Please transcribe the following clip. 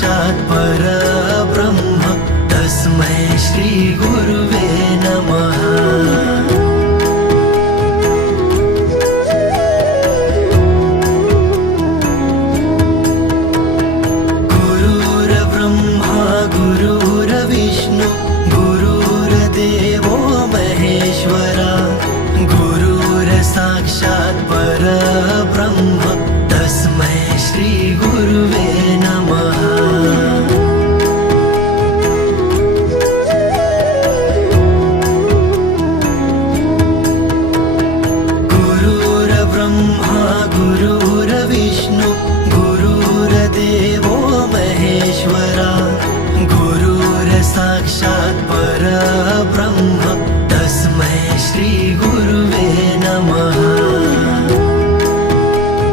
साक्षात् परब्रह्म तस्मै श्री गुरुवे नमः। गुरुर्ब्रह्मा गुरुर्विष्णु गुरुर्देवो महेश्वरा गुरुर्साक्षात् परब्रह्म तस्मै श्री गुरुवे नमः। गुरुर्ब्रह्मा गुरुर्विष्णु गुरुर्देवो महेश्वरा